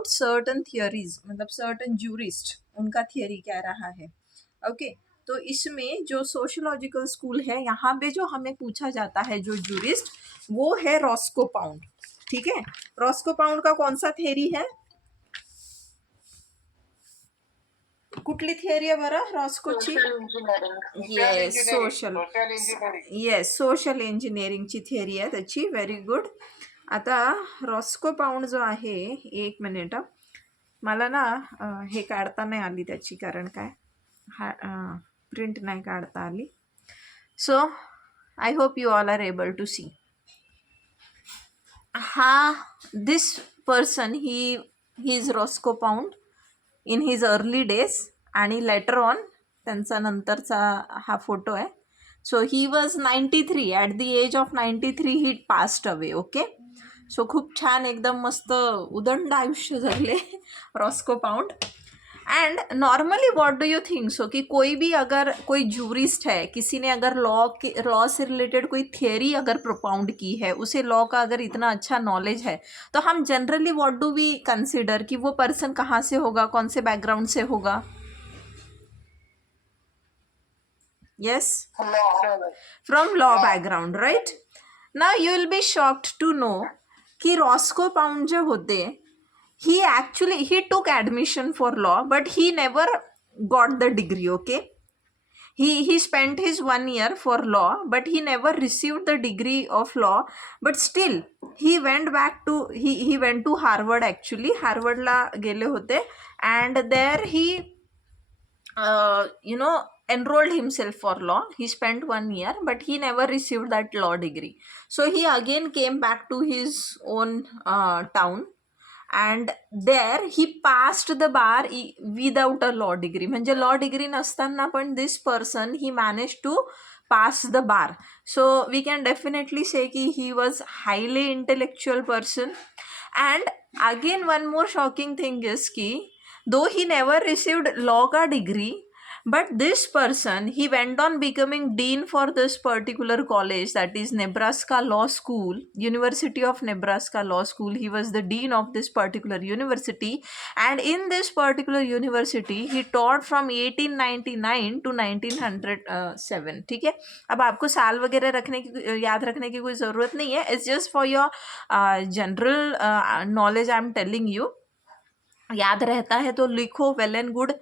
About certain theories, मतलब certain jurist, उनका theory क्या रहा है. ओके, तो इसमें जो सोशियोलॉजिकल स्कूल है, यहाँ पे जो हमें पूछा जाता है जो जूरिस्ट, वो है रॉस्को पाउंड. ठीक है, रॉस्को पाउंड का कौन सा थियरी है? कुठली थिअरी आहे बरं रॉस्कोची? येस, सोशल इंजिनिअरिंगची थिअरी आहे त्याची. Very good. आता रॉस्को पाउंड जो आहे, एक मिनिट, मला ना हे काढता नाही आली त्याची, कारण काय प्रिंट नाही काढता आली. So I hope you all are able to see. This person he is Roscoe Pound in his early days, आणि लेटर ऑन त्यांचा नंतरचा हा फोटो आहे. So he was 93. At the age of 93 he passed away. Okay, so खूप छान, एकदम मस्त उदंड आयुष्य जगले Roscoe Pound. And normally what do you think so, कि कोई भी अगर कोई जूरिस्ट है, किसी ने अगर लॉ से रिलेटेड कोई थियरी अगर प्रोपाउंड की है, उसे लॉ का अगर इतना अच्छा नॉलेज है, तो हम generally what do we consider कि वो पर्सन कहाँ से होगा, कौन से बैकग्राउंड से होगा? Yes, from law background, right. Now you will be shocked to know कि रॉस्को पाउंड जो होते, he took admission for law, but he never got the degree. Okay, he spent his 1 year for law, but he never received the degree of law. But still he went back to he went to Harvard. Actually Harvard ला गेले होते, and there he enrolled himself for law. He spent 1 year, but he never received that law degree. So he again came back to his own town, and there he passed the bar without a law degree. म्हणजे law degree नसताना पण this person he managed to pass the bar. So we can definitely say कि he was highly intellectual person. And again one more shocking thing is कि though he never received law का degree, but this person, he went on becoming dean for this particular college, that is Nebraska Law School, University of Nebraska Law School. He was the dean of this particular university, and in this particular university he taught from 1899 to 1907. ठीक है, अब आपको साल वगैरह रखने की, याद रखने की कोई ज़रूरत नहीं है. It's just for your general knowledge I am telling you. याद रहता है तो लिखो, वेल एंड गुड.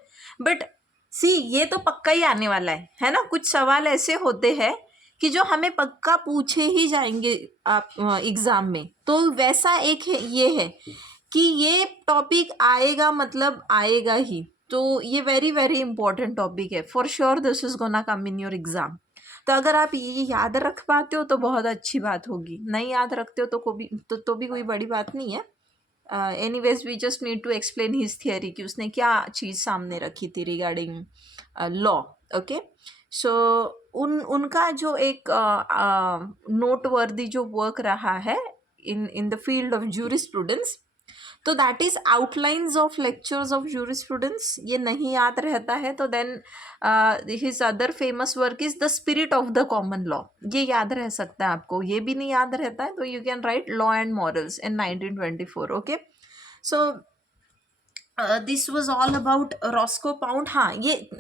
बट सी, ये तो पक्का ही आने वाला है ना. कुछ सवाल ऐसे होते हैं कि जो हमें पक्का पूछे ही जाएंगे आप एग्ज़ाम में. तो वैसा एक है, ये है कि ये टॉपिक आएगा, मतलब आएगा ही. तो ये वेरी वेरी इंपॉर्टेंट टॉपिक है. For sure this is gonna come in your exam. तो अगर आप ये याद रख पाते हो तो बहुत अच्छी बात होगी. नहीं याद रखते हो तो भी कोई बड़ी बात नहीं है. Anyways we just need to explain his theory कि उसने क्या चीज़ सामने रखी थी रिगार्डिंग लॉ. ओके, सो उनका जो एक नोटवर्दी जो वर्क रहा है in the field of jurisprudence, तो that is outlines of lectures of jurisprudence. ये नहीं याद रहता है तो then his other famous work is the spirit of the common law. ये याद रह सकता है आपको. ये भी नहीं याद रहता है तो you can write law and morals in 1924. Okay, so this was all about Roscoe Pound. हाँ, ये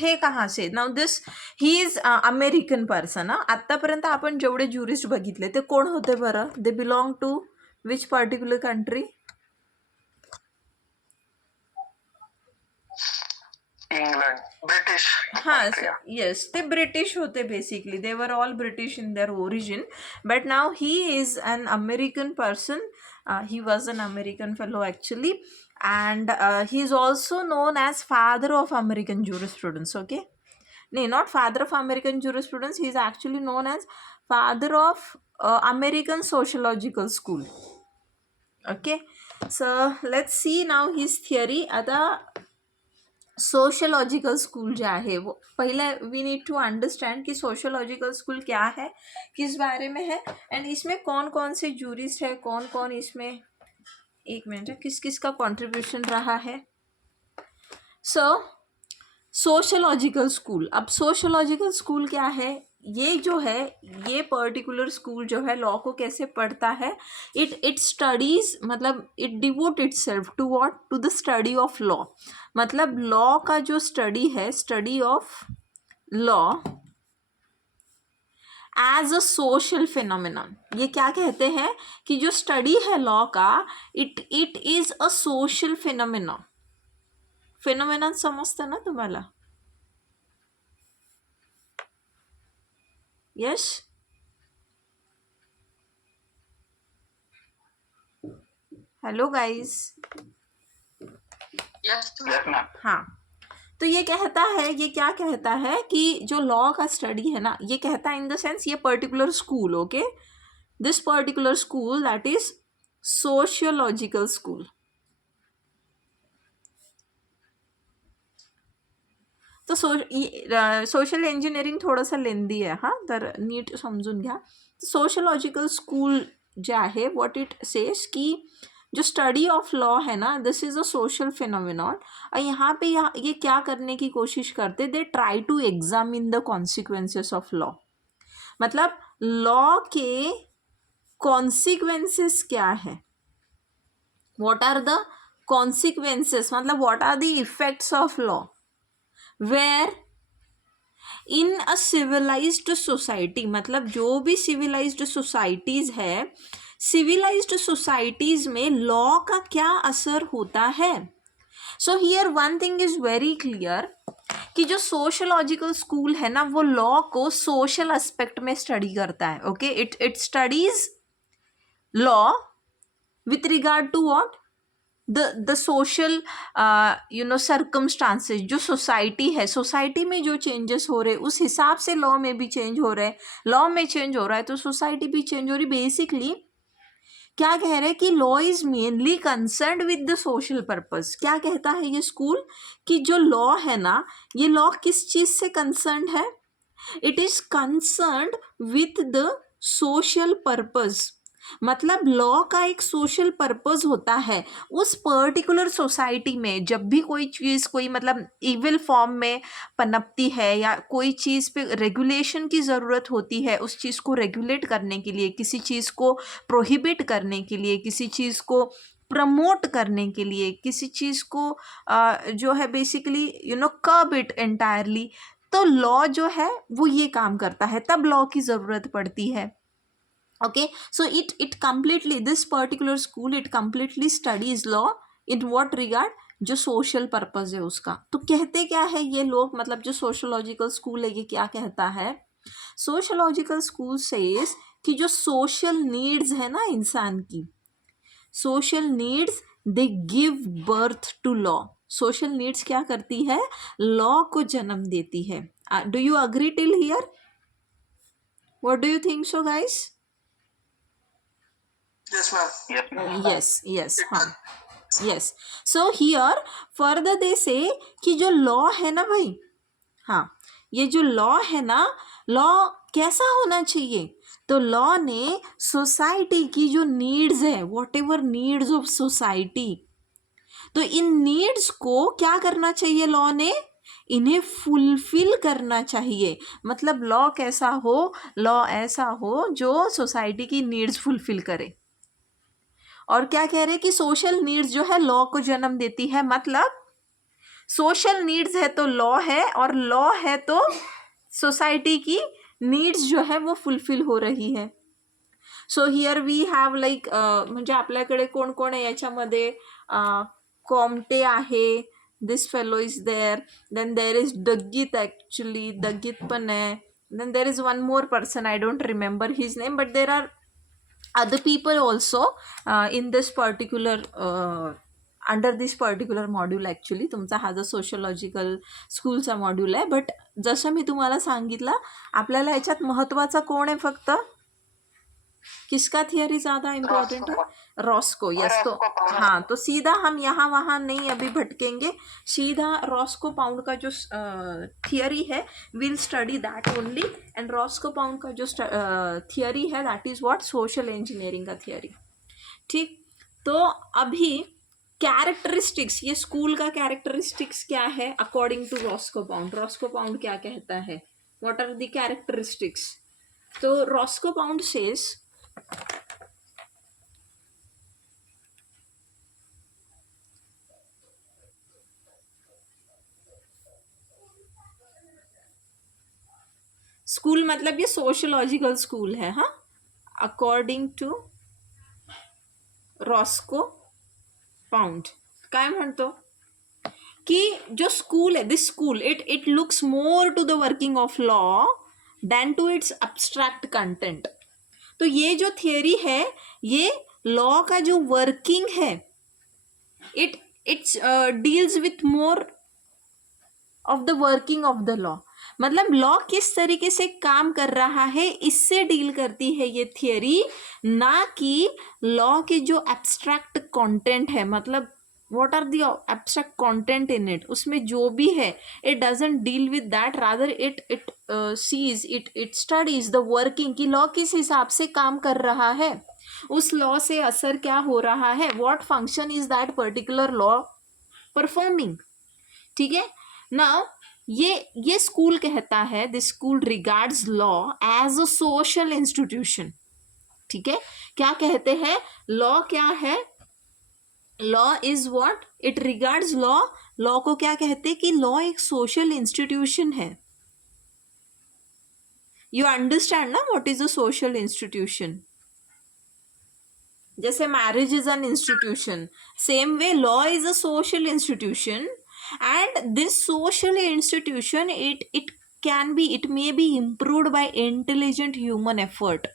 थे कहाँ से? Now this he is American person. आत्तापर्यंत आपण जेवढे ज्युरिस्ट बघितले ते कोण होते बरं? They belong to which particular country? England, British. हाँ, येस, ते ब्रिटिश होते basically. They were all British in their origin, but now he is an American person. He was an American fellow actually, and he is also known as father of American jurisprudence. Okay, no, not father of American jurisprudence. He is actually known as father of American sociological school. Okay, so let's see now his theory. आता sociological school जो है वो पहले we need to understand कि sociological school क्या है, किस बारे में है, एंड इसमें कौन कौन से जूरिस्ट है, कौन कौन इसमें, एक मिनट, किस किस का कंट्रीब्यूशन रहा है. सो सोशोलॉजिकल स्कूल. अब सोशोलॉजिकल स्कूल क्या है? ये जो है, ये पर्टिकुलर स्कूल जो है लॉ को कैसे पढ़ता है, इट स्टडीज, मतलब it devote itself to what, to the study of law. मतलब लॉ का जो स्टडी है, study of law as a social phenomenon. ये क्या कहते हैं कि जो स्टडी है लॉ का, it is a social phenomenon. Phenomenon समजतं ना तुम्हाला? Yes, hello guys. Yes, ma'am. हाँ, तो ये कहता है, ये क्या कहता है कि जो लॉ का स्टडी है ना, ये कहता है इन द सेंस, ये particular school, okay, this particular school that is sociological school. तो सोशल इंजिनिअरिंग थोडंसं लेंदी आहे हां, तर नीट समजून घ्या. सोशोलॉजिकल स्कूल जे आहे, व्हॉट इट सेज की जो स्टडी ऑफ लॉ है ना, this is a social phenomenon. और यहाँ पे ये क्या करने की कोशिश करते, they try to examine the consequences of law. मतलब लॉ के कॉन्सिक्वेंसेस क्या है, व्हाट आर द कॉन्सिक्वेंसेस, मतलब what are the effects of law where in a civilized society. मतलब जो भी सिविलाइज्ड सोसाइटीज़ है, सिविलाइज्ड सोसाइटीज में लॉ का क्या असर होता है। So here one thing is very clear कि जो सोशोलॉजिकल स्कूल है ना, वो लॉ को सोशल एस्पेक्ट में स्टडी करता है। Okay, it studies law with regard to what, the social circumstances. जो सोसाइटी है, सोसाइटी में जो चेंजेस हो रहे उस हिसाब से लॉ में भी चेंज हो रहे हैं। लॉ में चेंज हो रहा है तो सोसाइटी भी चेंज हो रही। बेसिकली क्या कह रहे हैं कि law is mainly concerned with the social purpose. क्या कहता है ये स्कूल कि जो लॉ है ना, ये लॉ किस चीज से कंसर्न्ड है, it is concerned with the social purpose. मतलब लॉ का एक सोशल पर्पस होता है। उस पर्टिकुलर सोसाइटी में जब भी कोई चीज़, कोई मतलब इविल फॉर्म में पनपती है या कोई चीज़ पे रेगुलेशन की ज़रूरत होती है, उस चीज़ को रेगुलेट करने के लिए, किसी चीज़ को प्रोहिबिट करने के लिए, किसी चीज़ को प्रमोट करने के लिए, किसी चीज़ को जो है बेसिकली कर्ब इट एंटायरली, तो लॉ जो है वो ये काम करता है, तब लॉ की ज़रूरत पड़ती है। okay, so it completely, this particular school, it completely studies law in what regard, जो सोशल पर्पस है उसका। तो कहते क्या है ये लोग, मतलब जो सोशोलॉजिकल स्कूल है ये क्या कहता है, सोशोलॉजिकल स्कूल सेज कि जो सोशल नीड्स है ना इंसान की, social needs they give birth to law. Social needs क्या करती है, लॉ को जन्म देती है। Do you agree till here, what do you think so guys? Yes, ma'am. Yes, ma'am. yes हाँ, yes. So here further they say कि जो लॉ है ना भाई, हाँ, ये जो लॉ है ना, लॉ कैसा होना चाहिए, तो लॉ ने सोसाइटी की जो नीड्स है, what ever needs of society, तो इन नीड्स को क्या करना चाहिए, लॉ ने इन्हें फुलफिल करना चाहिए। मतलब लॉ कैसा हो, लॉ ऐसा हो जो सोसाइटी की नीड्स फुलफिल करे। और क्या कह रहे हैं कि सोशल नीड्स जो है लॉ को जन्म देती है। मतलब सोशल नीड्स है तो लॉ है, और लॉ है तो सोसाइटी की नीड्स जो है वो फुलफिल हो रही है। So here we have like, म्हणजे आपल्याकडे कोण कोण आहे याच्यामध्ये, कॉम्टे आहे, this fellow is there, then there is Duguit, actually Duguit पण आहे, then there is one more person, I don't remember his name, but there are other people also in this particular under this particular module. Actually तुमचा हा जो sociological स्कूलचा module आहे. But जसं मी तुम्हाला सांगितलं, आपल्याला याच्यात महत्त्वाचा कोण आहे, फक्त किसका थियरी ज़्यादा इम्पोर्टेंट है, रॉस्को. यस, तो हाँ, तो सीधा हम यहाँ वहाँ नहीं अभी भटकेंगे, सीधा रॉस्को पाउंड का जो थियरी है, will study that only. And Roscoe pound का जो थियरी है, that is what, social engineering का थियरी. ठीक, तो अभी कैरेक्टरिस्टिक्स, ये स्कूल का कैरेक्टरिस्टिक्स क्या है according to Roscoe Pound. Roscoe Pound क्या कहता है, What are the characteristics? So Roscoe Pound says, school मतलब ये सोशियोलॉजिकल स्कूल है, हाँ, अकॉर्डिंग टू रॉस्को पाउंड. काय म्हणतो की जो स्कूल है, this school it looks more to the working of law than to its abstract content. तो ये जो थियरी है ये लॉ का जो वर्किंग है it's deals with more of the working of the law. मतलब लॉ किस तरीके से काम कर रहा है इससे डील करती है ये थियरी, ना कि लॉ के जो एब्स्ट्रैक्ट कंटेंट है. मतलब what are the abstract content in it, उसमें जो भी है it doesn't deal with that, rather it sees it studies the working कि लॉ किस हिसाब से काम कर रहा है, उस लॉ से असर क्या हो रहा है, what function is that particular law performing. ठीक है. नाउ ये स्कूल कहता है, this school regards law as a social institution. ठीक है. क्या कहते हैं, लॉ क्या है, law is what, it regards law, law को क्या कहते हैं कि लॉ एक सोशल इंस्टीट्यूशन है. यू अंडरस्टैंड ना what is a social institution. जैसे marriage is an institution, same way law is a social institution. And this social institution it may be improved by intelligent human effort.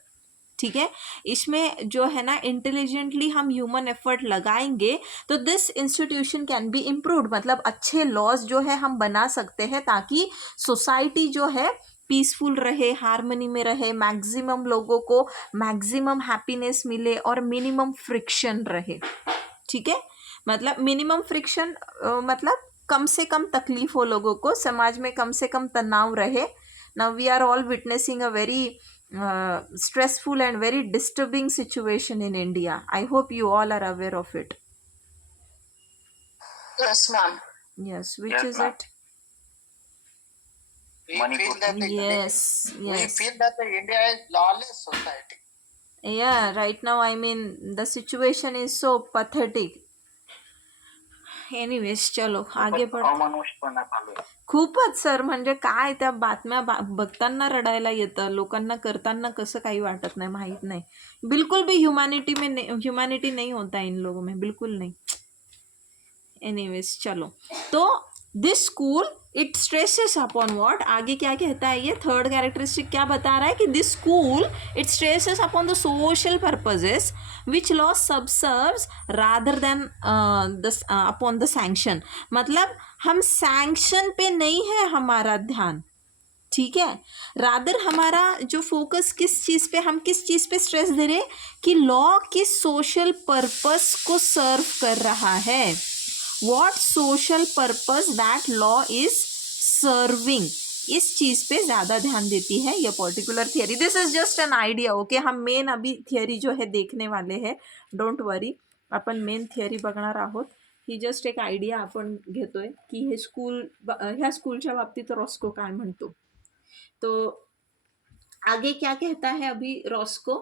ठीक है. इसमें जो है ना intelligently हम human effort लगाएंगे तो this institution can be improved. मतलब अच्छे लॉज जो है हम बना सकते हैं ताकि सोसाइटी जो है पीसफुल रहे, हार्मनी में रहे, मैक्सिमम लोगों को मैक्सिमम हैप्पीनेस मिले और मिनिमम फ्रिक्शन रहे. ठीक है. मतलब मिनिमम फ्रिक्शन मतलब कम से कम तकलीफ हो लोगों को, समाज में कम से कम तनाव रहे. Now we are all witnessing a very stressful and very disturbing situation in India. I hope you all are aware of it. Yes, ma'am. Yes, which Yes, is ma'am. it? We Manipur. feel that Yes, we yes. feel that the India is lawless society. Yeah, right now I mean the situation is so pathetic. Anyways, चलो आगे बढ़. अमानुषपणा चालू आहे. खूपच sir, म्हणजे काय त्या बातम्या बघताना रडायला येतं, लोकांना करताना कसं काही वाटत नाही, माहीत नाही. बिल्कुल भी ह्यूमैनिटी नहीं होता इन लोगों में, बिल्कुल नहीं. एनीवेज चलो. तो this school it stresses upon what, आगे क्या कहता है ये थर्ड कैरेक्टरिस्टिक क्या बता रहा है कि this school it stresses upon the social purposes which law subserves rather than upon the sanction. मतलब हम सैंक्शन पे नहीं है हमारा ध्यान. ठीक है. रादर हमारा जो फोकस किस चीज़ पे, हम किस चीज़ पे स्ट्रेस दे रहे कि लॉ किस सोशल पर्पस को सर्व कर रहा है, what social purpose that law is serving, इस चीज़ पे ज़्यादा ध्यान देती है ये particular theory. This is just an idea. Okay. हम मेन अभी थियरी जो है देखने वाले हैं, डोंट वरी. आपण मेन थियरी बघणार आहोत. ही जस्ट एक आयडिया आपण घेतोय की हे स्कूल, ह्या स्कूलच्या बाबतीत रॉस्को काय म्हणतो. तो आगे क्या कहता है अभी रॉस्को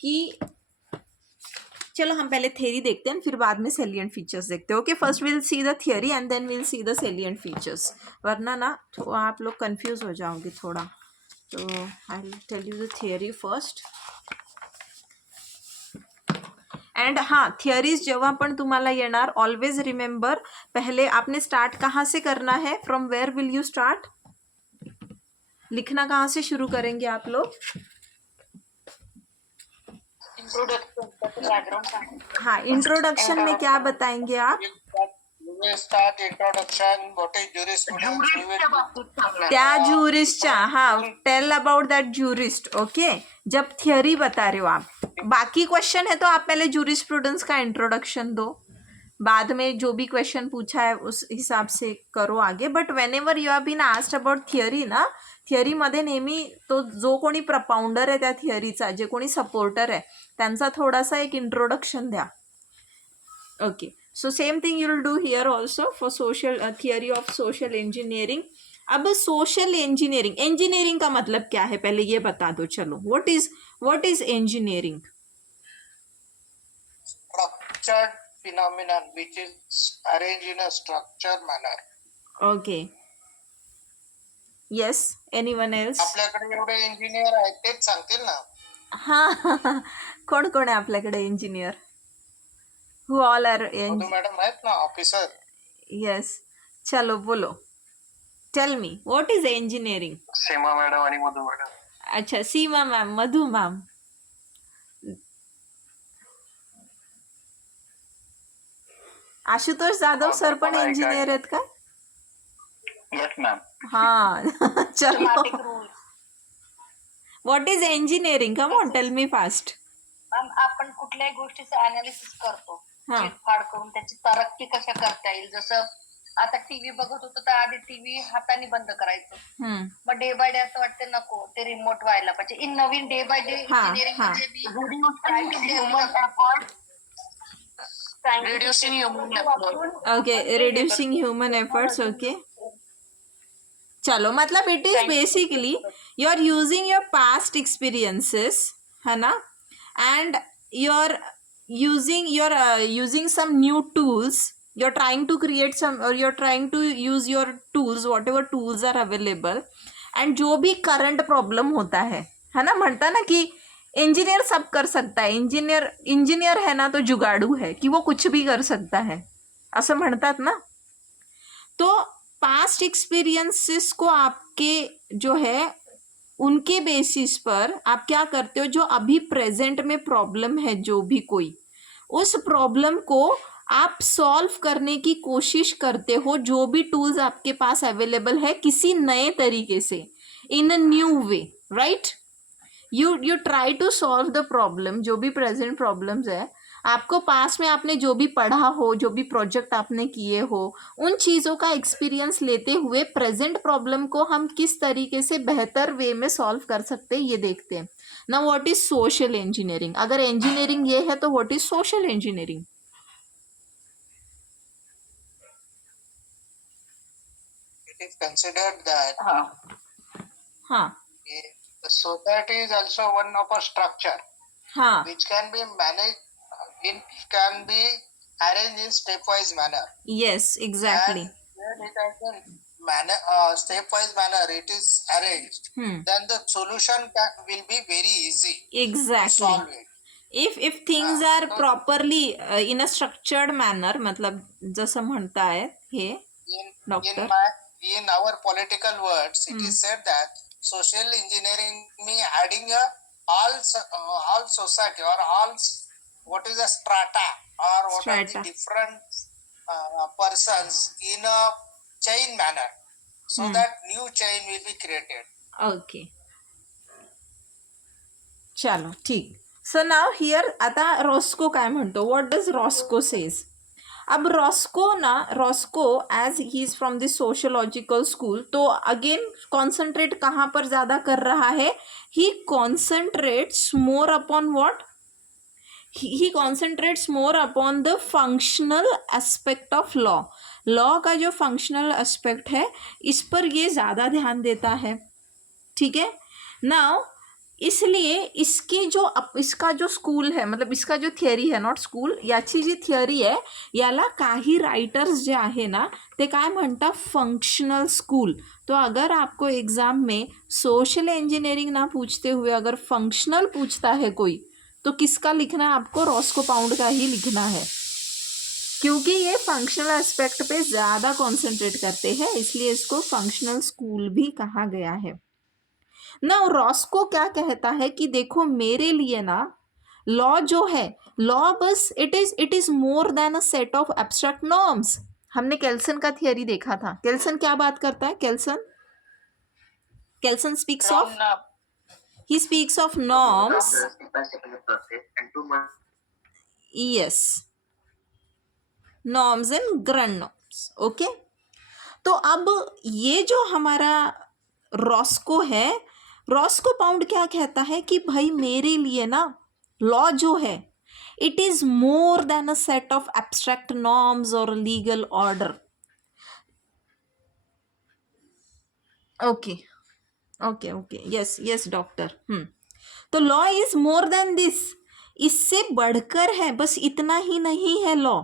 कि चलो हम पहले थियरी देखते हैं फिर बाद में सेलिएंट फीचर्स देखते हैं. Okay. First will see the theory and then will see the salient features, वरना ना तो आप लोग कंफ्यूज हो जाओगे थोड़ा. तो I will tell you the theory first. And हाँ, थियरीज जेव्हा पण तुम्हाला येणार ऑलवेज रिमेंबर पहले आपने स्टार्ट कहाँ से करना है, from where will you start, लिखना कहाँ से शुरू करेंगे आप लोग. हाँ, इंट्रोडक्शन में क्या बताएंगे आप, We will start introduction, what is jurisprudence, we will त्या ज्यूरिस्टच्या, हाँ, tell about that jurist. Okay. जब थियरी बता रहे हो आप, बाकी क्वेश्चन है तो आप पहले ज्यूरिस्प्रूडेंस का इंट्रोडक्शन दो, बाद में जो भी क्वेश्चन पूछा है उस हिसाब से करो आगे. But whenever you have been asked about theory ना, थिअरीमध्ये नेहमी तो जो कोणी प्रपाउंडर आहे त्या थिअरीचा, जे कोणी सपोर्टर आहे त्यांचा थोडासा एक इंट्रोडक्शन द्या. Okay. So same thing you will do here also for social theory of social engineering. अब सोशल इंजीनियरिंग का मतलब क्या है पहले ये बता दो चलो. What is engineering? Structured phenomenon which is arranged in a structured manner. Okay. Yes, anyone else? आपल्याकडे एवढे इंजिनियर आहेत तेच सांगतील ना. हा. कोण कोण आहे आपल्याकडे engineer? Who all are Madhu madam आहेत ना ऑफिसर. येस. चलो बोलो. Tell me what is engineering? Seema madam आणि मधू मॅडम. अच्छा, Seema ma'am, Madhu ma'am. Ashutosh Jadhav sir पण इंजिनियर आहेत का? Yes ma'am. हा. चलो. What is engineering? Come on, tell me fast. Ma'am आपण कुठल्याही गोष्टीचं अनालिसिस करतो, हा. चेकफाड करून त्याची तरक्की कशा करता येईल. जसं आता टीव्ही बघत होतो तर आधी टीव्ही हाताने बंद करायचं, हम्म. मग डे बाय डे असं वाटतं नको ते रिमोट व्हायला पाहिजे. इन नवीन डे बाय डे इंजिनिअरिंग म्हणजे reducing human effort. Okay, reducing human efforts. Okay. चलो, मतलब it is basically you are using your past experiences, है ना, and you are using some new tools. You're trying to create some, or you're trying to use your tools, whatever tools are available, and जो भी current problem होता है ना, म्हणता ना कि इंजीनियर सब कर सकता है. इंजीनियर है ना तो जुगाड़ू है कि वो कुछ भी कर सकता है, असं म्हणतात ना. तो पास्ट एक्सपीरियंसेस को आपके जो है उनके बेसिस पर आप क्या करते हो, जो अभी प्रेजेंट में प्रॉब्लम है जो भी कोई, उस प्रॉब्लम को आप सॉल्व करने की कोशिश करते हो, जो भी टूल्स आपके पास अवेलेबल है, किसी नए तरीके से, in a new way, right. You try to solve the problem, जो भी प्रेजेंट प्रॉब्लम्स है आपको पास में आपने जो भी पढ़ा हो, जो भी प्रोजेक्ट आपने किए हो, उन चीज़ों का एक्सपीरियंस लेते हुए प्रेजेंट प्रॉब्लम को हम किस तरीके से बेहतर वे में सॉल्व कर सकते हैं ये देखते हैं ना. What is social engineering? अगर इंजीनियरिंग ये है तो what is social engineering? It is considered that हाँ. the society is also one of a structure हाँ. which can be managed, it can be arranged in stepwise manner. Yes, exactly. And when it has been stepwise manner it is arranged, then the solution will be very easy to Exactly. solve it. if things are properly in a structured manner, मतलब जसं म्हणताय हे Doctor? In our political words, it is said that social engineering means adding all society or all what is a strata or what are the Strata. different persons in a chain manner, so that new chain will be created. Okay. चलो ठीक. So now here आता Roscoe काय म्हणतो, what does Roscoe says? अब Roscoe as he is from the sociological school, तो again concentrate कहाँ पर ज़्यादा कर रहा है? He concentrates more upon what? He concentrates more upon the functional aspect of law. Law का जो फंक्शनल एस्पेक्ट है इस पर ये ज़्यादा ध्यान देता है. ठीक है. नाउ इसलिए इसका जो स्कूल है, मतलब इसका जो थिअरी है, नॉट स्कूल, याची जी थिअरी आहे याला काही राइटर्स जे आहे ना ते काय म्हणतात, फंक्शनल स्कूल. तो अगर आपको एग्जाम में सोशल इंजीनियरिंग ना पूछते हुए अगर फंक्शनल पूछता है कोई, तो किसका लिखना है आपको? रॉस्को पाउंड का ही लिखना है, क्योंकि ये फंक्शनल एस्पेक्ट पे ज़्यादा कॉन्सेंट्रेट करते हैं, इसलिए इसको फंक्शनल स्कूल भी कहा गया है ना. रॉस्को क्या कहता है कि देखो मेरे लिए ना लॉ जो है, लॉ बस it is more than a set of abstract norms. हमने केल्सन का थियरी देखा था. केल्सन क्या बात करता है? Kelsen speaks of, he speaks of norms. Yes, norms and grand norms. Okay. तो अब ये जो हमारा रॉस्को है, रॉस्को पाउंड क्या कहता है कि भाई मेरे लिए ना लॉ जो है it is more than a set of abstract norms और legal order. Okay okay okay, yes yes doctor. तो law is more than this, इससे बढ़कर है, बस इतना ही नहीं है लॉ।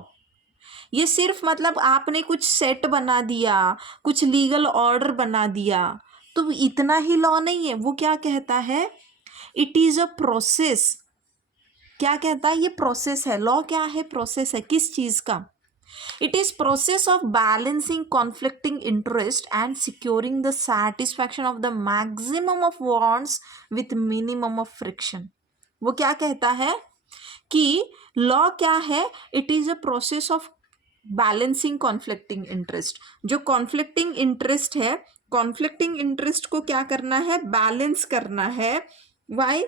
ये सिर्फ मतलब आपने कुछ सेट बना दिया, कुछ लीगल ऑर्डर बना दिया, तो इतना ही लॉ नहीं है। वो क्या कहता है, इट इज अ प्रोसेस। क्या कहता है, ये प्रोसेस है। लॉ क्या है, प्रोसेस है। किस चीज का, it is process of balancing conflicting interest and securing the satisfaction of the maximum of wants with minimum of friction। वो क्या कहता है कि लॉ क्या है, it is a process of balancing conflicting interest. जो कॉन्फ्लिक्टिंग इंटरेस्ट है, conflicting interest को क्या करना है, बैलेंस करना है। Why,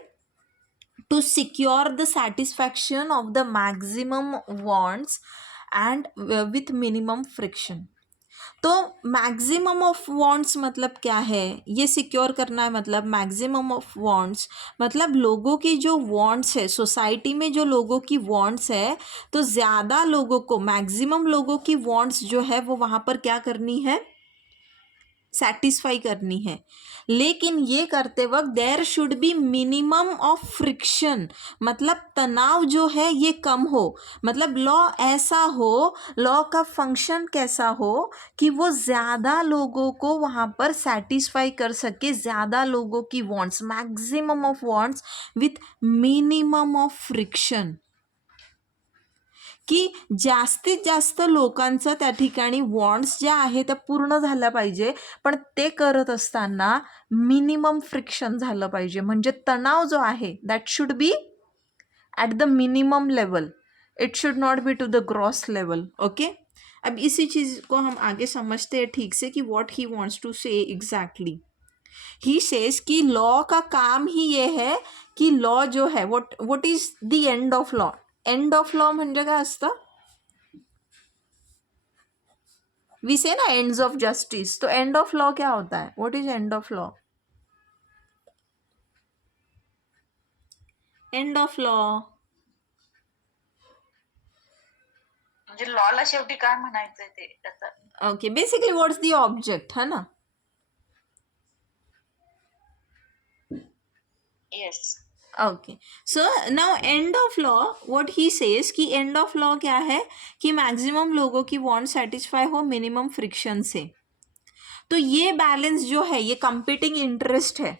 to secure the satisfaction of the maximum wants and with minimum friction। तो मैक्सिमम ऑफ वांट्स मतलब क्या है, ये सिक्योर करना है। मतलब मैक्सिमम ऑफ वांट्स मतलब लोगों की जो वांट्स है, सोसाइटी में जो लोगों की वांट्स है, तो ज़्यादा लोगों को, मैक्सिमम लोगों की वांट्स जो है वो वहाँ पर क्या करनी है, सेटिस्फाई करनी है। लेकिन ये करते वक्त there should be minimum of friction, मतलब तनाव जो है ये कम हो। मतलब लॉ ऐसा हो, लॉ का फंक्शन कैसा हो कि वो ज़्यादा लोगों को वहाँ पर सेटिस्फाई कर सके, ज़्यादा लोगों की wants, maximum of wants with minimum of friction. की जास्तीत जास्त लोकांचं त्या ठिकाणी वॉन्ट्स ज्या आहे त्या पूर्ण झाल्या पाहिजे, पण ते करत असताना मिनिमम फ्रिक्शन झालं पाहिजे। म्हणजे तणाव जो आहे that should be at the minimum level, it should not be to the gross level. Okay, अब इसी चीज़ को हम आगे समझते हैं ठीक से कि व्हाट ही वॉन्ट्स टू से एग्जैक्टली। ही सेज कि लॉ का काम ही ये है की लॉ जो है, what is the end of law. End of law म्हणजे काय असतं, वी से ना एंड्स ऑफ जस्टिस, तो एंड ऑफ लॉ क्या होता है, what is end of law. End of law म्हणजे लॉला शेवटी काय म्हणायचंय ते त्याचं। Okay, basically what's the object, है ना। Yes, okay, so now end of law, what he says कि एंड ऑफ लॉ क्या है कि मैक्सिमम लोगों की वांट सेटिस्फाई हो मिनिमम फ्रिक्शन से। तो ये बैलेंस जो है ये कंपीटिंग इंटरेस्ट है,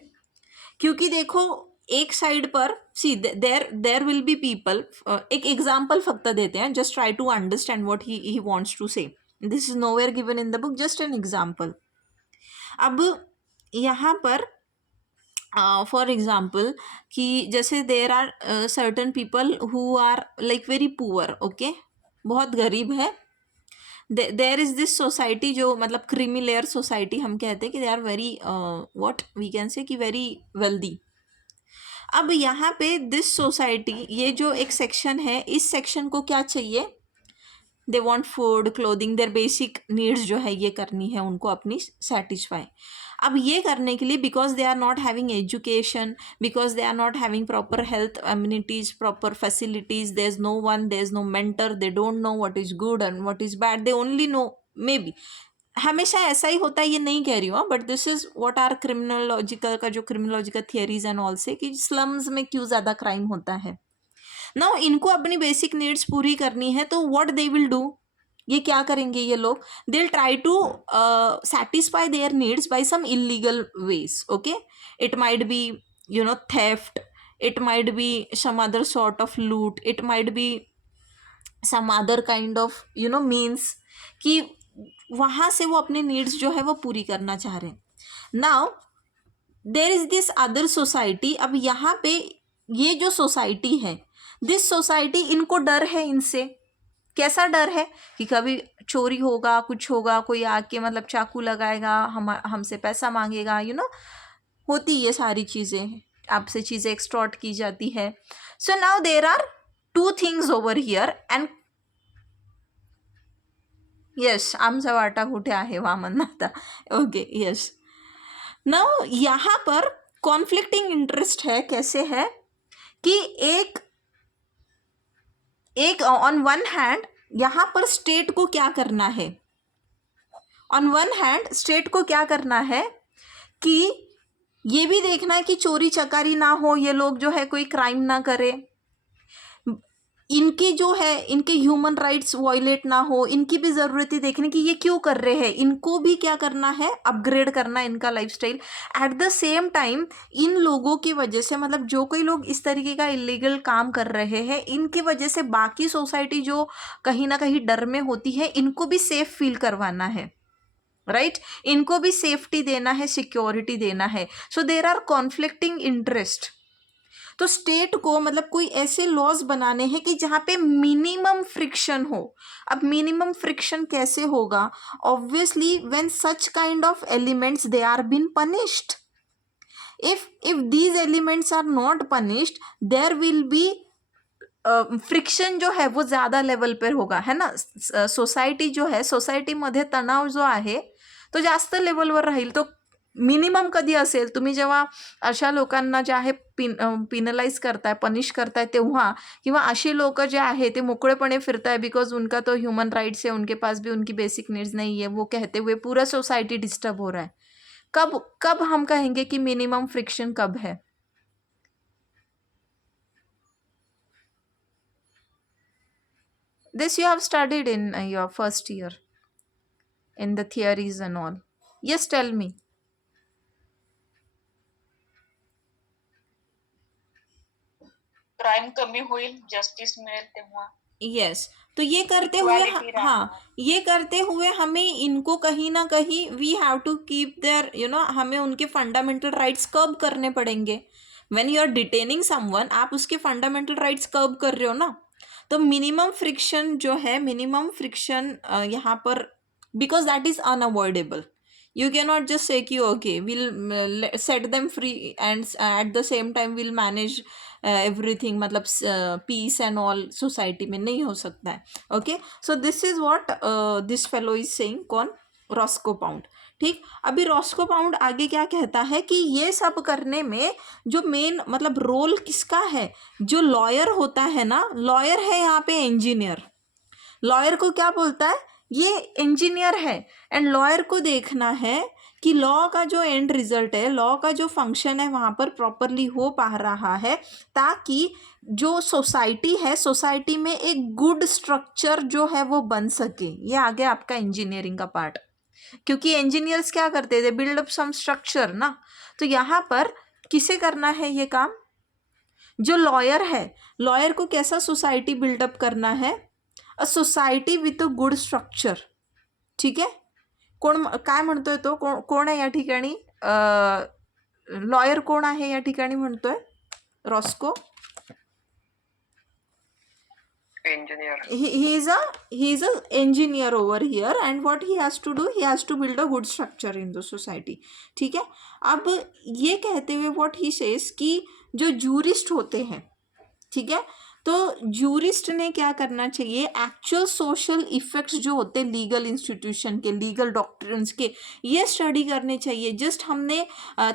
क्योंकि देखो एक साइड पर see there will be people. एक एग्जाम्पल फक्त देते हैं, just try to understand what he wants to say. This is nowhere given in the book, just an example. अब यहाँ पर फॉर एग्जाम्पल कि जैसे there are certain people who are like very poor, okay, बहुत गरीब है। There is this society जो मतलब क्रीमी लेयर सोसाइटी हम कहते हैं कि they are very what we can say कि वेरी वेल्दी। अब यहाँ पे दिस सोसाइटी, ये जो एक सेक्शन है, इस सेक्शन को क्या चाहिए, they want food, clothing, their basic needs जो है ये करनी है उनको अपनी सेटिस्फाई। अब ये करने के लिए because they are not having education, because they are not having proper health amenities, proper facilities, there is no one, there is no mentor, they don't know what is good and what is bad, they only know, may be हमेशा ऐसा ही होता है ये नहीं कह रही हूँ, but this is what are criminological का जो क्रिमिनोलॉजिकल थियरीज एंड ऑल से कि स्लम्स में क्यों ज़्यादा क्राइम होता है। नाउ इनको अपनी बेसिक नीड्स पूरी करनी है, तो व्हाट दे विल डू, ये क्या करेंगे ये लोग, they will try to satisfy their needs by some illegal ways. Okay, it might be you know theft, it might be some other sort of loot, it might be some other kind of you know means, कि वहाँ से वो अपनी needs जो है वो पूरी करना चाह रहे हैं। Now there is this other society. अब यहाँ पे ये जो सोसाइटी है, दिस सोसाइटी, इनको डर है इनसे। कैसा डर है कि कभी चोरी होगा, कुछ होगा, कोई आके मतलब चाकू लगाएगा, हमसे पैसा मांगेगा, यू नो होती ये सारी चीज़ें, आपसे चीज़ें एक्सटॉर्ट की जाती है। So now there are two things over here and yes, आमचा वाटा कुठे आहे वामन आता, ओके यस। नाउ यहाँ पर कॉन्फ्लिक्टिंग इंटरेस्ट है, कैसे है कि एक ऑन वन हैंड यहाँ पर स्टेट को क्या करना है, ऑन वन हैंड स्टेट को क्या करना है कि ये भी देखना है कि चोरी चकारी ना हो, ये लोग जो है कोई क्राइम ना करे, इनके जो है इनके ह्यूमन राइट्स वायलेट ना हो, इनकी भी ज़रूरतें देखने की ये क्यों कर रहे हैं, इनको भी क्या करना है, अपग्रेड करना है इनका lifestyle. At the same time in लोगों की वजह से, मतलब जो कोई लोग इस तरीके का इलीगल काम कर रहे हैं, इनकी वजह से बाकी सोसाइटी जो कहीं ना कहीं डर में होती है, इनको भी सेफ फील करवाना है, राइट इनको भी सेफ्टी देना है, सिक्योरिटी देना है। सो देर आर कॉन्फ्लिक्टिंग इंटरेस्ट। तो स्टेट को मतलब कोई ऐसे लॉज बनाने हैं कि जहाँ पे मिनिमम फ्रिक्शन हो। अब मिनिमम फ्रिक्शन कैसे होगा? Obviously when such kind of elements they are been punished. if these elements are not punished, there will be friction जो है वो ज़्यादा लेवल पर होगा, है ना। सोसायटी जो है, सोसायटीमध्ये तणाव जो आहे तो जास्त लेवलवर राहील। तो मिनिमम कधी असेल, तुम्ही जेव्हा अशा लोकांना जे आहे पिनलाइज करताय, पनिश करताय तेव्हा, किंवा अशी लोक जे आहे ते मोकळेपणे फिरताय बिकॉज उनका तो ह्यूमन राइट्स है, उनके पास भी उनकी बेसिक नीड्स नहीं है, वो कहते हुए पूरा सोसाइटी डिस्टर्ब हो रहा है। कब हम कहेंगे कि मिनिमम फ्रिक्शन कब है? This you have studied in your first year in the theories and all. Yes, tell me. Crime कमी होईल, जस्टिस मिळेल तेव्हा। यस तो ये करते हुए Equality रहा। हाँ, ये करते हुए हमें इनको कहीं ना कहीं we have to keep there हमें उनके फंडामेंटल राइट्स कर्ब करने पड़ेंगे। When you are detaining someone, आप उसके फंडामेंटल राइट्स कर्ब कर रहे हो ना। तो मिनिमम फ्रिक्शन जो है, मिनिमम फ्रिक्शन यहाँ पर, because that is unavoidable. You cannot just say कि okay we'll set them free and at the same time we'll manage everything, मतलब peace and all society में नहीं हो सकता है। okay so this is what this fellow is saying। कौन? Roscoe pound. ठीक, अभी रॉस्को पाउंड आगे क्या कहता है कि ये सब करने में जो मेन मतलब रोल किसका है? जो लॉयर होता है ना, लॉयर है यहाँ पे इंजीनियर। लॉयर को क्या बोलता है? ये इंजीनियर है। एंड लॉयर को देखना है कि लॉ का जो एंड रिजल्ट है, लॉ का जो फंक्शन है वहाँ पर प्रॉपरली हो पा रहा है, ताकि जो सोसाइटी है, सोसाइटी में एक गुड स्ट्रक्चर जो है वो बन सके। ये आ गया आपका इंजीनियरिंग का पार्ट, क्योंकि इंजीनियर्स क्या करते थे? बिल्ड अप सम स्ट्रक्चर ना। तो यहाँ पर किसे करना है ये काम? जो लॉयर है, लॉयर को कैसा सोसाइटी बिल्डअप करना है? A society with a good structure. ठीक आहे, कोण काय म्हणतोय तो? कोण आहे या ठिकाणी? लॉयर कोण आहे या ठिकाणी म्हणतोय Roscoe? engineer. he is a engineer over here, and what he has to do, he has to build a good structure in the society। ठीक है, अब ये कहते हुए what he says कि जो जूरिस्ट होते हैं, ठीक है, तो जूरिस्ट ने क्या करना चाहिए? एक्चुअल सोशल इफेक्ट्स जो होते हैं लीगल इंस्टीट्यूशन के, लीगल डॉक्ट्रिन्स के, ये स्टडी करने चाहिए। जस्ट हमने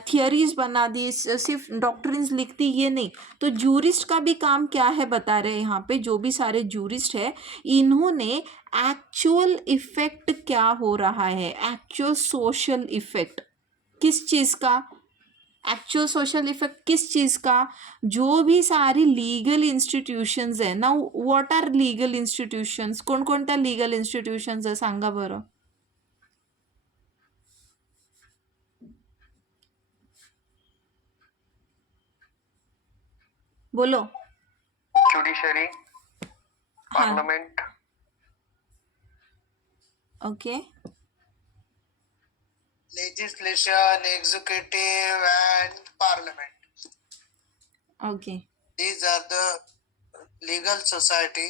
थियरीज बना दी, सिर्फ डॉक्ट्रिन्स लिख दी, ये नहीं। तो जूरिस्ट का भी काम क्या है बता रहे हैं यहाँ पे। जो भी सारे जूरिस्ट है, इन्होंने एक्चुअल इफेक्ट क्या हो रहा है, एक्चुअल सोशल इफेक्ट किस चीज़ का, एक्चुअल सोशल इफेक्ट किस चीज़ का? जो भी सारी लीगल इंस्टीट्यूशंस है ना, व्हाट आर लीगल इंस्टीट्यूशंस? कोणकोणत्या लीगल इंस्टीट्यूशंस आहे सांगा बरं? बोलो। Judiciary, हाँ, parliament, okay, legislation, executive, and parliament. Okay, These are the legal society,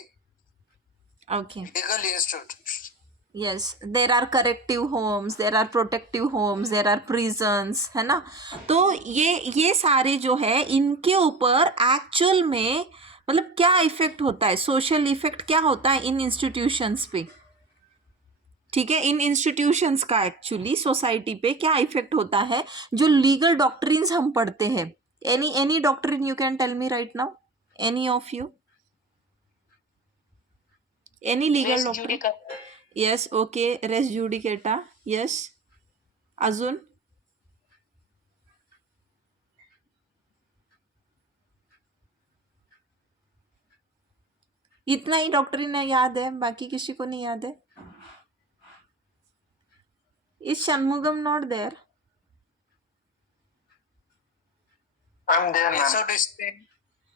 okay, legal institutions. Yes. There are corrective homes, there are protective homes, there are prisons, है ना। तो ये सारे जो है, इनके ऊपर एक्चुअल में मतलब क्या इफेक्ट होता है, सोशल इफेक्ट क्या होता है इन इंस्टीट्यूशंस पे। ठीक है, इन इंस्टीट्यूशंस का एक्चुअली सोसाइटी पे क्या इफेक्ट होता है? जो लीगल डॉक्ट्रिन्स हम पढ़ते हैं, any doctrine you can tell me right now, any of you, any legal res doctrine? Judicial, yes, okay, res judicata, yes, अजून इतना ही डॉक्ट्रिन याद है, बाकी किसी को नहीं याद है? Is Shanmugam not there? I'm there, ma'am.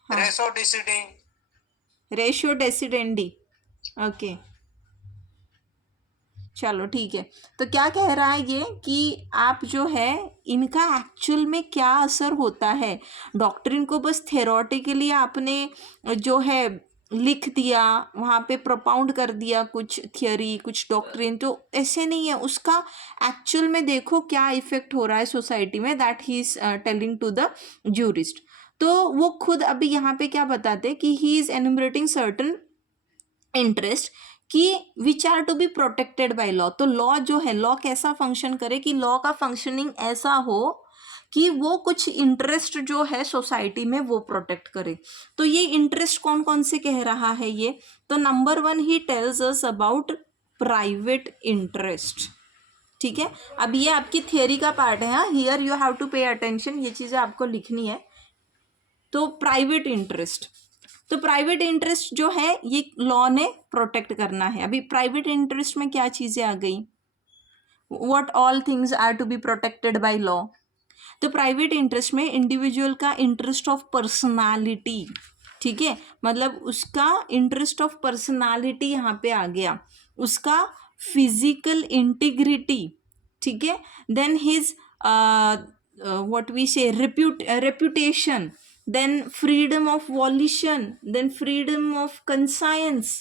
हाँ, रेसोडिसिडी रेशियो डेसिडेंडी। ओके, चलो ठीक है। तो क्या कह रहा है ये कि आप जो है इनका एक्चुअल में क्या असर होता है, डॉक्ट्रिन को बस थेरोटिकली आपने जो है लिख दिया, वहाँ पे प्रोपाउंड कर दिया कुछ थियोरी कुछ डॉक्ट्रिन, तो ऐसे नहीं है, उसका एक्चुअल में देखो क्या इफेक्ट हो रहा है सोसाइटी में, that he is telling to the jurist. तो वो खुद अभी यहाँ पे क्या बताते हैं कि he is enumerating certain interest कि which are to be protected by law. तो लॉ जो है, लॉ कैसा फंक्शन करे कि लॉ का फंक्शनिंग ऐसा हो कि वो कुछ इंटरेस्ट जो है सोसाइटी में वो प्रोटेक्ट करे। तो ये इंटरेस्ट कौन कौन से कह रहा है ये? तो number 1 he tells us about private interest. ठीक है, अब ये आपकी थियोरी का पार्ट है, हाँ, here you have to pay attention, ये चीज़ें आपको लिखनी है। तो प्राइवेट इंटरेस्ट, तो प्राइवेट इंटरेस्ट जो है ये लॉ ने प्रोटेक्ट करना है। अभी प्राइवेट इंटरेस्ट में क्या चीज़ें आ गई? What all things are to be protected by law? तो प्राइवेट इंटरेस्ट में इंडिविजुअल का इंटरेस्ट ऑफ पर्सनालिटी, ठीक है, मतलब उसका इंटरेस्ट ऑफ पर्सनालिटी यहाँ पे आ गया, उसका फिजिकल इंटीग्रिटी, ठीक है, देन हिज व्हाट वी से reputation, then freedom of volition, then freedom of conscience,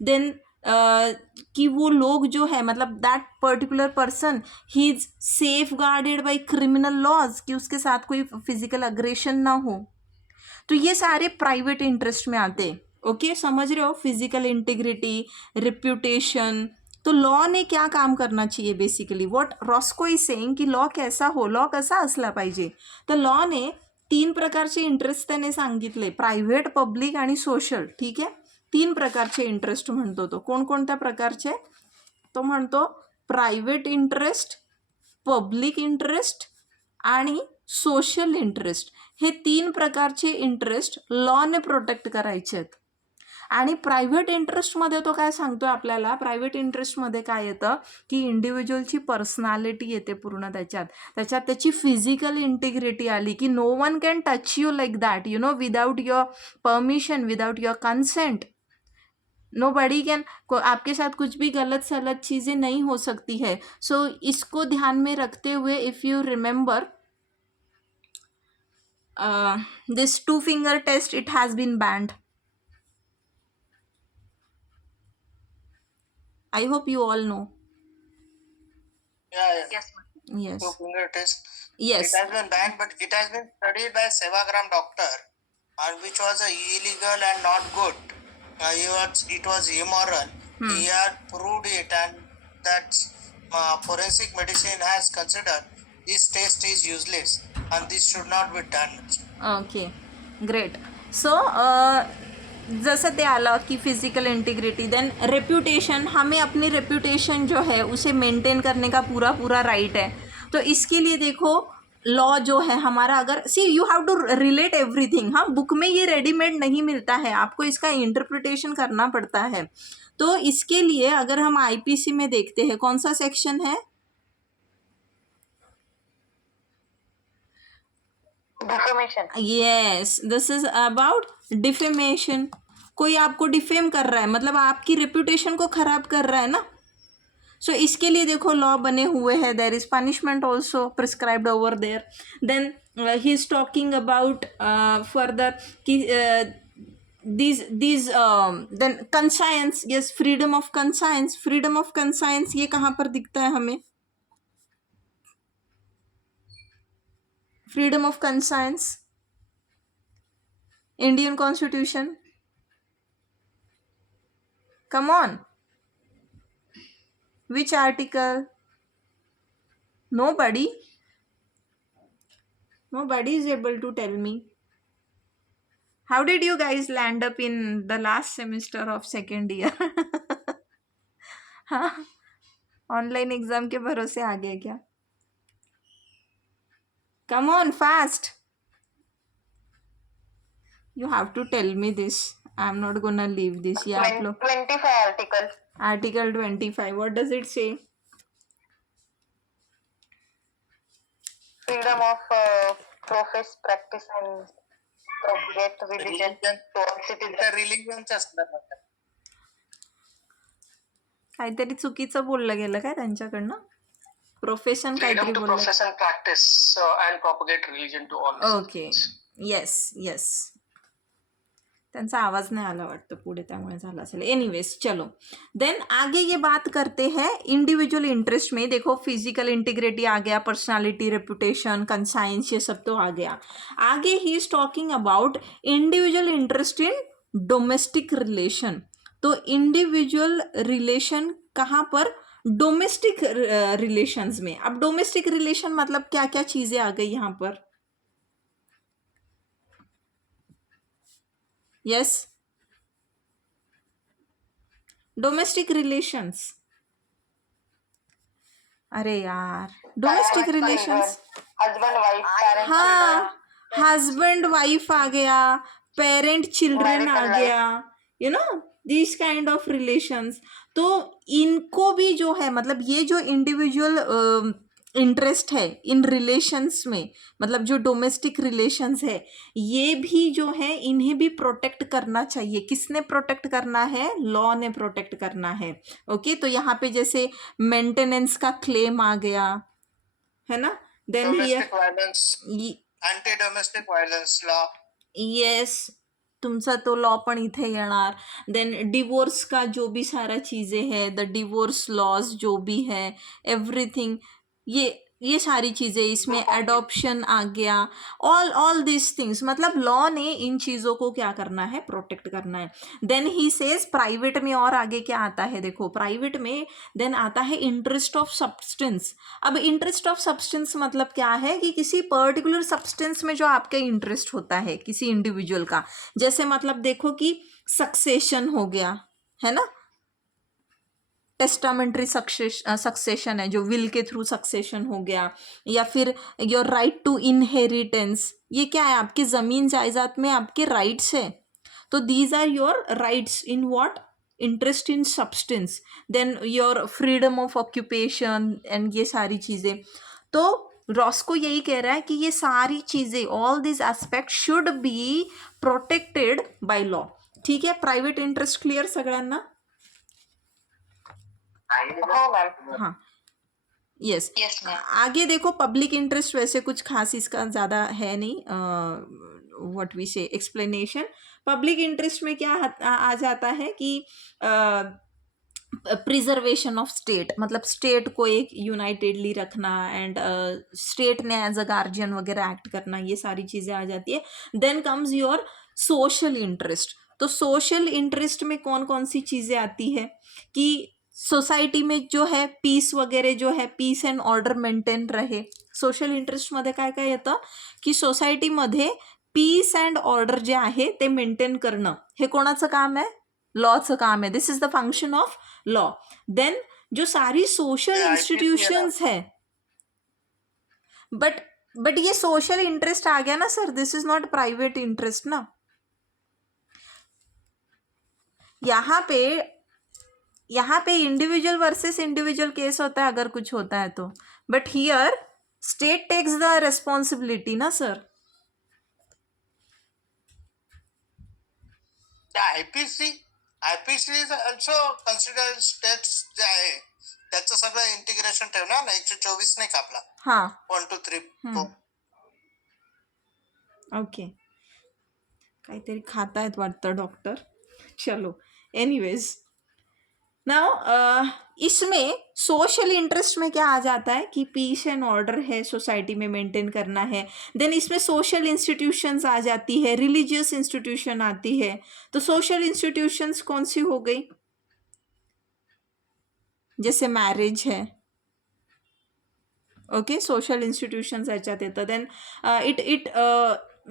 then कि वो लोग जो है मतलब that particular person he is safeguarded by criminal laws, कि उसके साथ कोई फिजिकल अग्रेशन ना हो। तो ये सारे प्राइवेट इंटरेस्ट में आते हैं। ओके, समझ रहे हो? Physical integrity, reputation. तो लॉ ने क्या काम करना चाहिए basically, what Roscoe is saying कि लॉ कैसा हो, लॉ कसा असला पाहिजे? तर लॉ ने 3 प्रकारचे इंटरेस्ट त्याने सांगितले, प्रायव्हेट, पब्लिक आणि सोशल। ठीक आहे, 3 प्रकारचे इंटरेस्ट म्हणतो तो। कोणकोणत्या प्रकारचे? तो म्हणतो प्रायव्हेट इंटरेस्ट, पब्लिक इंटरेस्ट आणि सोशल इंटरेस्ट। हे 3 प्रकारचे इंटरेस्ट लॉने प्रोटेक्ट करायचे आहेत। आणि प्रायव्हेट इंटरेस्टमध्ये तो काय सांगतोय आपल्याला, प्रायव्हेट इंटरेस्टमध्ये काय येतं की इंडिव्हिज्युअलची पर्सनॅलिटी येते पूर्ण त्याच्यात त्याची फिजिकल इंटिग्रिटी आली की no one can touch you like that, you know, without your permission, without your consent. Nobody can, आपके साथ कुछ भी गलत सलत चीज़ें नहीं हो सकती है। सो इसको ध्यान में रखते हुए if you remember this 2 finger test, it has been banned. I hope you all know. Yeah, Yes, ma'am. Yes. two finger test. Yes. It has been banned, but it has been studied by Sevagram doctor, and which was illegal and not good. It was immoral. He had proved it, and that forensic medicine has considered this test is useless, and this should not be done. Okay. Great. So, जैसे ते आला कि physical integrity, then reputation, हमें अपनी reputation जो है उसे maintain करने का पूरा राइट है। तो इसके लिए देखो लॉ जो है हमारा, अगर see you have to relate everything, हाँ, बुक में ये रेडीमेड नहीं मिलता है, आपको इसका इंटरप्रिटेशन करना पड़ता है। तो इसके लिए अगर हम आईपीसी में देखते हैं, कौन सा सेक्शन है? Defamation. Yes, this is about defamation. कोई आपको डिफेम कर रहा है, मतलब आपकी रेप्यूटेशन को खराब कर रहा है ना। सो इसके लिए देखो लॉ बने हुए हैं, there is punishment also prescribed over there. Then he is talking about further कि these then conscience, yes, freedom of conscience, freedom of conscience ये कहाँ पर दिखता है हमें? Freedom of conscience, Indian constitution, come on, which article? nobody is able to tell me. How did you guys land up in the last semester of second year? हाँ, online exam के भरोसे आ गए क्या? Come on, fast. You have to tell me this. I am not gonna leave this. ये आप लोग 25 article. Article 25 what does it से? Freedom of profess, practice and propagate religion to all citizens. रिलिजनच असणार ना. काहीतरी चुकीचं बोललं गेलं काय त्यांच्याकडनं? प्रोफेशन काहीतरी Freedom to बोललं. profess and practice and propagate religion to all. Okay, yes yes. त्यांचा आवाज नहीं आला वाटतं पुढे, त्यामुळे झालं असेल. एनीवेज चलो देन आगे ये बात करते हैं इंडिविजुअल इंटरेस्ट में. देखो फिजिकल इंटीग्रिटी आ गया, पर्सनालिटी, रेपुटेशन, कंसाइंस, ये सब तो आ गया. आगे ही is talking about individual interest in domestic relation. तो इंडिविजुअल रिलेशन कहाँ पर? डोमेस्टिक रिलेशंस में. अब डोमेस्टिक रिलेशन मतलब क्या क्या चीज़ें आ गई यहाँ पर? Yes, domestic relations. अरे यार, domestic relations. Husband, wife, parent, हाँ, हस्बैंड वाइफ आ गया, पेरेंट चिल्ड्रन आ Marital गया, you know this kind of relations. तो इनको भी जो है, मतलब ये जो इंडिविजुअल इंटरेस्ट है इन रिलेशंस में, मतलब जो डोमेस्टिक रिलेशंस है, ये भी जो है इन्हें भी प्रोटेक्ट करना चाहिए. किसने प्रोटेक्ट करना है? लॉ ने प्रोटेक्ट करना है. ओके, तो यहाँ पे जैसे मेंटेनेंस का क्लेम आ गया है ना. Then domestic violence, here anti domestic violence law. Yes, तुमचा तो लॉ पण इथे येणार. देन डिवोर्स का जो भी सारा चीज़ें हैं, द डिवोर्स लॉज जो भी है, एवरीथिंग, ये सारी चीज़ें इसमें, एडॉप्शन आ गया, ऑल दिस थिंग्स. मतलब लॉ ने इन चीज़ों को क्या करना है? प्रोटेक्ट करना है. देन ही सेज प्राइवेट में और आगे क्या आता है? देखो प्राइवेट में देन आता है इंटरेस्ट ऑफ सब्सटेंस. अब इंटरेस्ट ऑफ सब्सटेंस मतलब क्या है? कि किसी पर्टिकुलर सब्सटेंस में जो आपका इंटरेस्ट होता है किसी इंडिविजुअल का. जैसे मतलब देखो कि सक्सेशन हो गया है ना, टेस्टामेंट्री सक्सेशन है, जो विल के थ्रू सक्सेशन हो गया, या फिर योर राइट टू इनहेरिटेंस. ये क्या है? आपकी ज़मीन जायदाद में आपके राइट्स है. तो these are your rights in what? Interest in substance. Then your freedom of occupation and ये सारी चीज़ें. तो रॉस्को यही कह रहा है कि ये सारी चीज़ें, all this aspect should be protected by law. ठीक है, प्राइवेट इंटरेस्ट क्लियर सगळ्यांना? हो मैम. हाँ, यस. Yes ma'am. आगे देखो पब्लिक इंटरेस्ट वैसे कुछ खास इसका ज़्यादा है नहीं. What we say explanation. Public interest में क्या आ जाता है कि प्रिजर्वेशन ऑफ स्टेट, मतलब स्टेट को एक यूनाइटेडली रखना एंड स्टेट ने एज अ गार्जियन वगैरह एक्ट करना, ये सारी चीज़ें आ जाती है. Then comes your social interest. तो सोशल इंटरेस्ट में कौन कौन सी चीज़ें आती है? कि सोसायटी में जो है पीस वगैरे जो है, पीस अँड ऑर्डर मेंटेन रहे. सोशल इंटरेस्टमध्ये काय काय येतं? की सोसायटीमध्ये पीस अँड ऑर्डर जे आहे ते मेंटेन करणं, हे कोणाचं काम आहे? लॉचं काम आहे. This is the function of law. Then जो सारी सोशल इंस्टीट्यूशंस है, बट ये सोशल इंटरेस्ट आ गया ना sir, this is not private interest ना. यहाँ पे इंडिविजुअल वर्सेस इंडिविजुअल केस होता है अगर कुछ होता है तो, but here state takes the responsibility ना sir. IPC is also consider states जे आहे त्याचं सगळं इंटिग्रेशन ठेवणार ना. 124 नाही का आपला? हाँ, 1 2 3 ओके. काहीतरी खातायत वाटतं डॉक्टर. चलो एनीवेज, नाउ इसमें सोशल इंटरेस्ट में क्या आ जाता है कि पीस एंड ऑर्डर है, सोसाइटी में मेंटेन करना है. देन इसमें सोशल इंस्टीट्यूशंस आ जाती है, रिलीजियस इंस्टीट्यूशन आती है. तो सोशल इंस्टीट्यूशंस कौन सी हो गई? जैसे मैरिज है. ओके, सोशल इंस्टीट्यूशंस याच्यात येतं. देन इट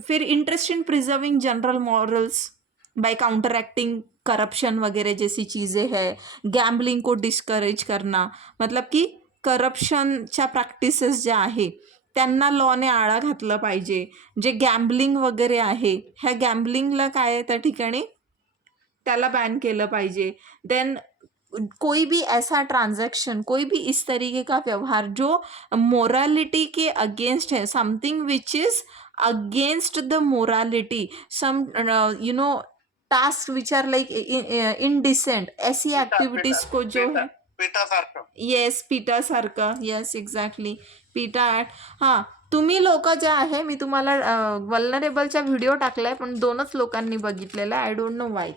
फिर interest in preserving general morals by counteracting corruption वगैरह जैसी चीज़ें है. गॅम्बलिंग को डिस्करेज करना, मतलब की करप्शनच्या प्रॅक्टिसेस ज्या आहे त्यांना लॉने आळा घातलं पाहिजे. जे गॅम्बलिंग वगैरे आहे, ह्या गॅम्बलिंगला काय आहे त्या ठिकाणी त्याला बॅन केलं पाहिजे. देन कोई भी ऐसा ट्रांजैक्शन, कोई भी इस तरीके का व्यवहार जो मोरालिटी के अगेंस्ट है, something which is against the morality, some task which are like indecent, ऐसी एक्टिविटीज को जो है पिठासारखं. येस पिठासारखं, येस एक्झॅक्टली पिठा ॲट. हां, तुम्ही लोक जे आहे, मी तुम्हाला वल्नरेबलचा व्हिडिओ टाकलाय पण 2च लोकांनी बघितलेला है. I don't know why.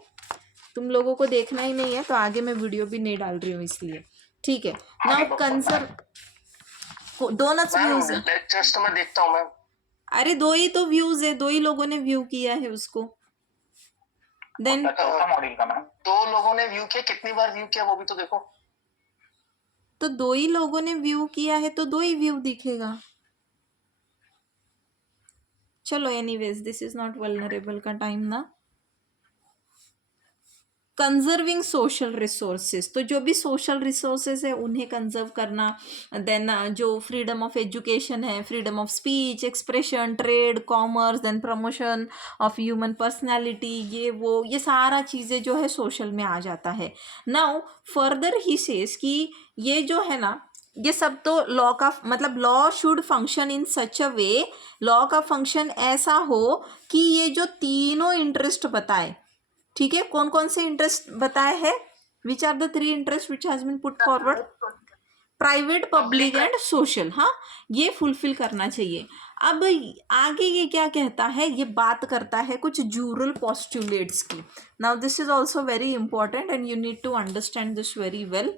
तुम लोगों को देखना ही नहीं है तो आगे मैं वीडियो भी नहीं डाल रही हूँ इसलिए. ठीक है. नाउ कंजर्व 2च व्यूज है. जस्ट मैं देखता हूँ मैम. अरे 2 ही तो व्यूज है, 2 ही लोगों ने व्यू किया है उसको. देन मॉड्यूल का मैम 2 लोगों ने व्यू किया, कितनी बार व्यू किया वो भी तो देखो. तो 2 ही लोगों ने व्यू किया है तो 2 ही व्यू दिखेगा. चलो anyways, this is not vulnerable का टाइम ना. कंजर्विंग सोशल रिसोर्सेज, तो जो भी सोशल रिसोर्सेज है उन्हें कंजर्व करना. देन जो फ्रीडम ऑफ एजुकेशन है, freedom of speech, expression, trade, commerce, then promotion of human personality, ये सारा चीज़ें जो है सोशल में आ जाता है. नाउ फर्दर ही सेज कि ये जो है ना, ये सब तो लॉ का मतलब law should function in such a way, law का फंक्शन ऐसा हो कि ये जो तीनों इंटरेस्ट बताए, ठीक है, कौन कौन से इंटरेस्ट बताए हैं, which are the 3 interest which has been put forward, private, public and social. हाँ, ये फुलफिल करना चाहिए. अब आगे ये क्या कहता है, ये बात करता है कुछ जूरल पॉस्टुलेट्स की. Now this is also very important and you need to understand this very well.